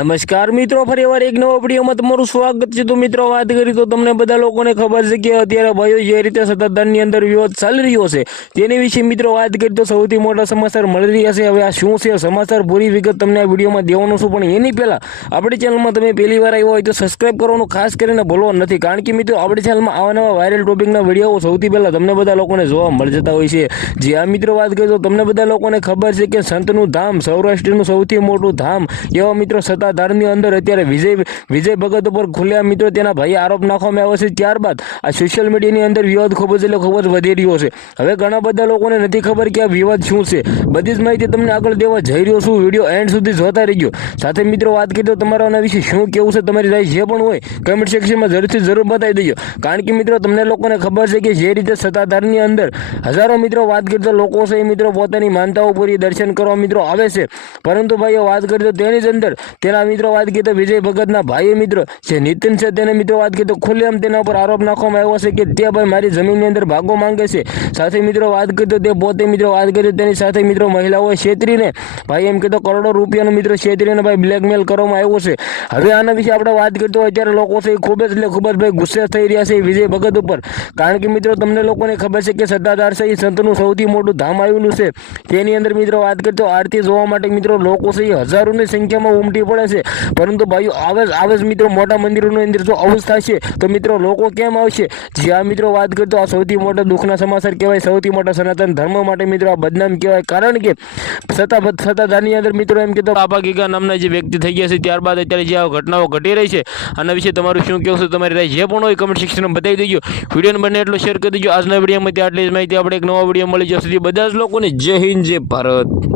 નમસ્કાર મિત્રો, ફરી વાર એક નવો વિડીયોમાં તમારું સ્વાગત છે. તો મિત્રો, વાત કરી તો તમને બધા લોકોને ખબર છે કે અત્યારે ભાઈઓ જે રીતે સત્તાધારની અંદર વિવાદ ચાલી રહ્યો છે. તેની વિશે મિત્રો વાત કરી તો સૌથી મોટા સમાચાર મળી રહ્યા છે. હવે આ શું છે? સમાચાર પૂરી વિગત તમને આ વિડીયોમાં દેવાનું છું. પણ એની પહેલાં આપણી ચેનલમાં તમે પહેલી વાર આવ્યો હોય તો સબસ્ક્રાઇબ કરવાનું ખાસ કરીને ભૂલવા નથી. કારણ કે મિત્રો, આપણી ચેનલમાં આવા નવા વાયરલ ટોપિકના વીડિયો સૌથી પહેલાં તમને બધા લોકોને જોવા મળી જતા હોય છે. જે આ મિત્રો વાત કરી તો તમને બધા લોકોને ખબર છે કે સંતનું ધામ સૌરાષ્ટ્રનું સૌથી મોટું ધામ એવા મિત્રો સત્તાધારની અંદર અત્યારે વિજય વિજય ભગત ઉપર ખુલ્લા મિત્રો તેના ભાઈ આરોપ નાખવામાં આવ્યો છે. ત્યારબાદ આ સોશિયલ મીડિયાની અંદર વિવાદ ખૂબ જ એટલે ખૂબ જ વધી રહ્યો છે. હવે ઘણા બધા લોકોને નથી ખબર કે આ વિવાદ શું છે. બધી જ માહિતી તમને આગળ દેવા જઈ રહ્યો છું. વીડિયો એન્ડ સુધી જોતા રહીજો. સાથે મિત્રો વાત કરી તો તમારા વિશે શું કેવું છે? તમારી રાય જે પણ હોય કમેન્ટ સેક્શનમાં જરૂરથી જરૂર બતાવી દેજો. કારણ કે મિત્રો તમને લોકોને ખબર છે કે જે રીતે સત્તાધારની અંદર હજારો મિત્રો વાત કરતા લોકો છે એ મિત્રો પોતાની માનતાઓ પૂરી દર્શન કરવા મિત્રો આવે છે. પરંતુ ભાઈઓ વાત કરી તો તેની જ અંદર તેના મિત્રો વાત કરીએ તો વિજય ભગતના ભાઈ મિત્રો જે નીતિન છે તેને મિત્રો વાત કરીએ તો ખુલ્લેઆમ તેના ઉપર આરોપ નાખવામાં આવ્યો છે કે તે ભાઈ મારી જમીનની અંદર ભાગો માંગે છે. સાથે મિત્રો વાત કરીએ તો તે પોતે મિત્રો વાત કરી તેની સાથે મિત્રો મહિલાઓએ છેતરીને ભાઈ એમ કીધો, કરોડો રૂપિયાનો મિત્રો છેતરીને ભાઈ બ્લેકમેલ કરવામાં આવ્યો છે. હવે આના વિશે આપણે વાત કરતો હોય અત્યારે લોકો છે ખૂબ જ એટલે ખૂબ જ ભાઈ ગુસ્સે થઈ રહ્યા છે વિજય ભગત ઉપર. કારણ કે મિત્રો તમને લોકોને ખબર છે કે સત્તાધાર છે એ સંતનું સૌથી મોટું ધામ આવેલું છે. તેની અંદર મિત્રો વાત કરતો આરતી જોવા માટે મિત્રો લોકો છે એ હજારોની સંખ્યામાં ઉમટી પડે છે. પરંતુ ભાઈઓ, આવે જ મિત્રો મોટા મંદિરોની અંદર જો અવસ્થા છે, તો મિત્રો લોકો કેમ આવશે? જે આ મિત્રો વાત કરતો, આ સૌથી મોટા દુઃખના સમાચાર કહેવાય, સૌથી મોટા સનાતન ધર્મ માટે મિત્રો આ બદનામ કહેવાય. કારણ કે સત્તા સત્તાધારની અંદર મિત્રો એમ કહેતો, બાબા ગીગા નામના જે વ્યક્તિ થઈ ગયા છે, ત્યારબાદ અત્યારે જે આ ઘટનાઓ ઘટી રહી છે, આના વિશે તમારું શું કહેવું છે, તમારી રાય જે પણ હોય કમેન્ટ સેક્શનમાં બતાવી દેજો. વિડીયોને બને એટલો શેર કરી દેજો. આજના વિડીયોમાં આટલી જ માહિતી. આપણે એક નવા વીડિયો મળી જશે સુધી બધા જ લોકોને જય હિન્દ, જય ભારત.